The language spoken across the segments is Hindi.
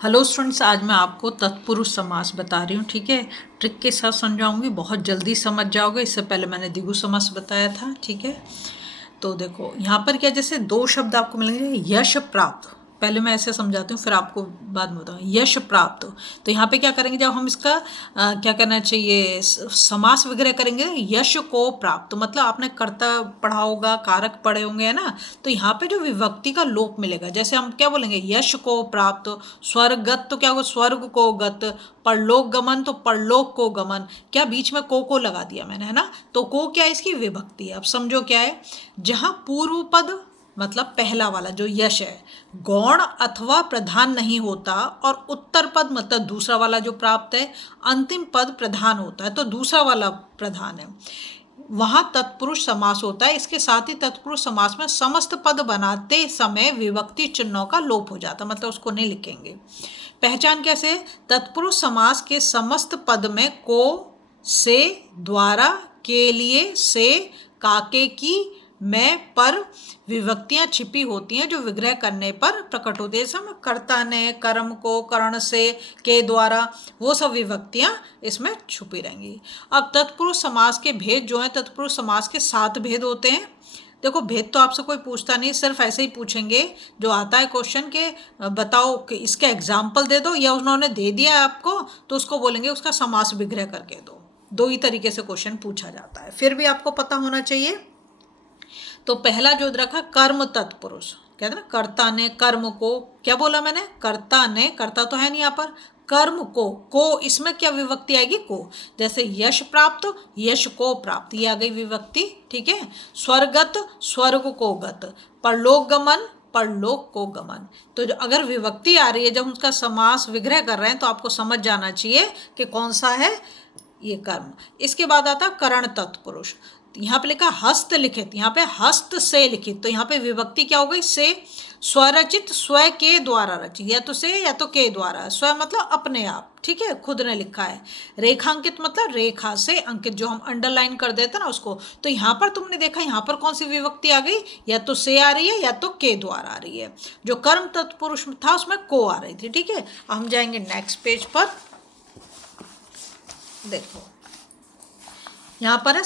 हेलो स्टूडेंट्स, आज मैं आपको तत्पुरुष समास बता रही हूँ। ठीक है, ट्रिक के साथ समझाऊंगी, बहुत जल्दी समझ जाओगे। इससे पहले मैंने द्विगु समास बताया था। ठीक है, तो देखो यहाँ पर क्या, जैसे दो शब्द आपको मिलेंगे। यश प्राप्त, पहले मैं ऐसे समझाती हूँ फिर आपको बाद में बताऊँ। यश प्राप्त, तो यहाँ पे क्या करेंगे, जब हम इसका क्या करना चाहिए, समास वगैरह करेंगे। यश को प्राप्त मतलब आपने कर्ता पढ़ा होगा, कारक पढ़े होंगे, है ना। तो यहाँ पे जो विभक्ति का लोप मिलेगा, जैसे हम क्या बोलेंगे, यश को प्राप्त। स्वर्गत तो क्या होगा, स्वर्ग को गत। परलोक गमन तो परलोक को गमन। क्या बीच में को लगा दिया मैंने, है ना। तो को क्या है, इसकी विभक्ति है। अब समझो क्या है, जहां पूर्व पद मतलब पहला वाला जो यश है गौण अथवा प्रधान नहीं होता, और उत्तर पद मतलब दूसरा वाला जो प्राप्त है अंतिम पद प्रधान होता है, तो दूसरा वाला प्रधान है, वहां तत्पुरुष समास होता है। इसके साथ ही तत्पुरुष समास में समस्त पद बनाते समय विभक्ति चिन्हों का लोप हो जाता, मतलब उसको नहीं लिखेंगे। पहचान कैसे, तत्पुरुष समास के समस्त पद में को, से, द्वारा, के लिए, से, काके की, में, पर विभक्तियां छिपी होती हैं जो विग्रह करने पर प्रकट होती है। जैसे हम कर्ता ने, कर्म को, कर्ण से, के द्वारा, वो सब विभक्तियां इसमें छुपी रहेंगी। अब तत्पुरुष समास के भेद जो हैं, तत्पुरुष समास के 7 भेद होते हैं। देखो, भेद तो आपसे कोई पूछता नहीं, सिर्फ ऐसे ही पूछेंगे जो आता है क्वेश्चन के, बताओ कि इसका एग्जाम्पल दे दो, या उन्होंने दे दिया है आपको तो उसको बोलेंगे उसका समास विग्रह करके दो। दो ही तरीके से क्वेश्चन पूछा जाता है, फिर भी आपको पता होना चाहिए। तो पहला जो रखा, कर्म तत्पुरुष, कहते ना कर्ता ने कर्म को, क्या बोला मैंने, कर्ता ने, कर्ता तो है नहीं यहाँ पर, कर्म को इसमें क्या विभक्ति आएगी, को। जैसे यश प्राप्त, यश को प्राप्त, ये आ गई विभक्ति। ठीक है, स्वर्गत, स्वर्ग को गत। परलोक गमन, परलोक को गमन। तो अगर विभक्ति आ रही है, जब उसका समास विग्रह कर रहे हैं, तो आपको समझ जाना चाहिए कि कौन सा है, ये कर्म। इसके बाद आता करण तत्पुरुष। यहाँ पे लिखा हस्त लिखित, यहाँ पे हस्त से लिखित, तो यहाँ पे विभक्ति क्या हो गई, से। स्वरचित, स्व के द्वारा रचित, या तो से या तो के द्वारा। स्व मतलब अपने आप, ठीक है, खुद ने लिखा है। रेखांकित मतलब रेखा से अंकित, जो हम अंडरलाइन कर देते ना उसको। तो यहाँ पर तुमने देखा, यहाँ पर कौन सी विभक्ति आ गई, या तो से आ रही है या तो के द्वारा आ रही है। जो कर्म तत्पुरुष था उसमें को आ रही थी। ठीक है, हम जाएंगे नेक्स्ट पेज पर। देखो यहाँ पर है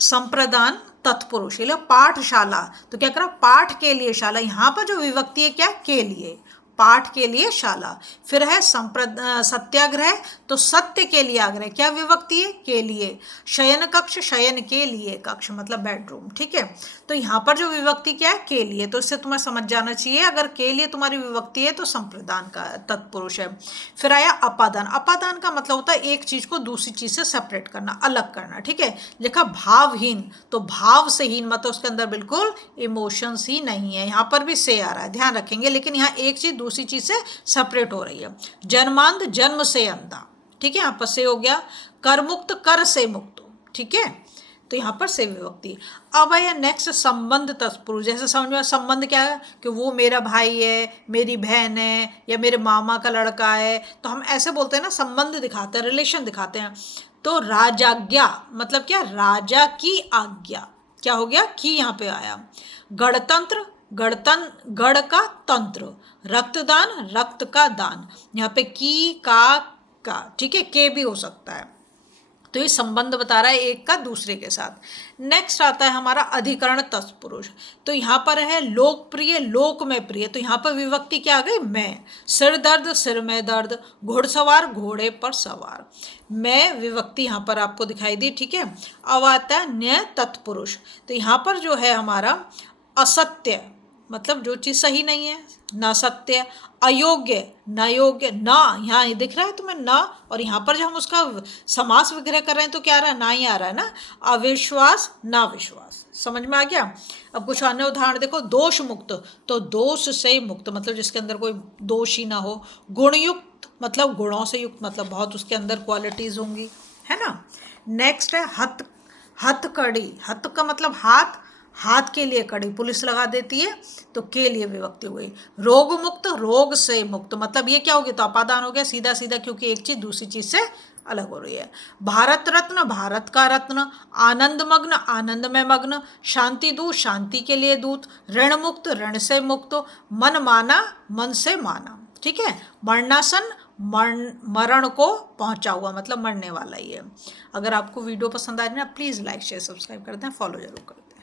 संप्रदान तत्पुरुष, ये लो पाठशाला, तो क्या करा, पाठ के लिए शाला। यहाँ पर जो विभक्ति है क्या, के लिए, पाठ के लिए शाला। फिर है सत्याग्रह, तो सत्य के लिए आग्रह, क्या विभक्ति है, के लिए। शयन कक्ष, शयन के लिए कक्ष मतलब बेडरूम। ठीक है, तो यहाँ पर जो विभक्ति क्या है, के लिए, तो इससे तुम्हें समझ जाना चाहिए, अगर के लिए तुम्हारी विभक्ति है तो संप्रदान का तत्पुरुष है। फिर आया अपादान। अपादान का मतलब होता है एक चीज को दूसरी चीज से सेपरेट करना, अलग करना। ठीक है, लिखा भावहीन, तो भाव से हीन मतलब उसके अंदर बिल्कुल इमोशंस ही नहीं है। यहाँ पर भी से आ रहा है, ध्यान रखेंगे, लेकिन यहाँ एक चीज दूसरी चीज से सेपरेट हो रही है। जन्मांध, जन्म से अंधा। ठीक है, यहाँ पर से हो गया। कर मुक्त, कर से मुक्त। ठीक है, तो यहाँ पर से विभक्ति। अब आया नेक्स्ट संबंध तत्पुरुष। जैसे समझ में, संबंध क्या है, कि वो मेरा भाई है, मेरी बहन है, या मेरे मामा का लड़का है, तो हम ऐसे बोलते हैं ना, संबंध दिखाते हैं, रिलेशन दिखाते हैं। तो राजाज्ञा मतलब क्या, राजा की आज्ञा, क्या हो गया, की यहाँ पे आया। गणतंत्र, गढ़ का तंत्र। रक्तदान, रक्त का दान, यहाँ पे की का, ठीक है, के भी हो सकता है। तो ये संबंध बता रहा है एक का दूसरे के साथ। नेक्स्ट आता है हमारा अधिकरण तत्पुरुष। तो यहाँ पर है लोकप्रिय, लोक में प्रिय, तो यहाँ पर विभक्ति क्या आ गई, मैं। सिर दर्द, सिर में दर्द। घुड़सवार, घोड़े पर सवार। मैं विभक्ति यहाँ पर आपको दिखाई दी। ठीक है, अब आता है न्याय तत्पुरुष। तो यहाँ पर जो है हमारा असत्य मतलब जो चीज़ सही नहीं है, न सत्य। अयोग्य, न योग्य, ना, यहाँ ये दिख रहा है तुम्हें ना, और यहाँ पर जब हम उसका समास विग्रह कर रहे हैं तो क्या आ रहा है, ना ही आ रहा है ना। अविश्वास, ना विश्वास, समझ में आ गया। अब कुछ अन्य उदाहरण देखो। दोष मुक्त, तो दोष से मुक्त मतलब जिसके अंदर कोई दोष ही ना हो। गुणयुक्त मतलब गुणों से युक्त, मतलब बहुत उसके अंदर क्वालिटीज होंगी, है ना। नेक्स्ट है हथकड़ी। हथ का मतलब हाथ, हाथ के लिए कड़ी पुलिस लगा देती है, तो के लिए विभक्ति हो गई। रोग मुक्त, रोग से मुक्त, मतलब ये क्या हो गया, तो अपादान हो गया सीधा सीधा, क्योंकि एक चीज दूसरी चीज से अलग हो रही है। भारत रत्न, भारत का रत्न। आनंद मग्न, आनंद में मग्न। शांति दूत, शांति के लिए दूत। ऋण मुक्त, ऋण से मुक्त। मन माना, मन से माना। ठीक है। मरणासन, मरण को पहुंचा हुआ, मतलब मरने वाला ही है। अगर आपको वीडियो पसंद आ रही है ना, प्लीज़ लाइक शेयर सब्सक्राइब कर दें, फॉलो जरूर कर दें।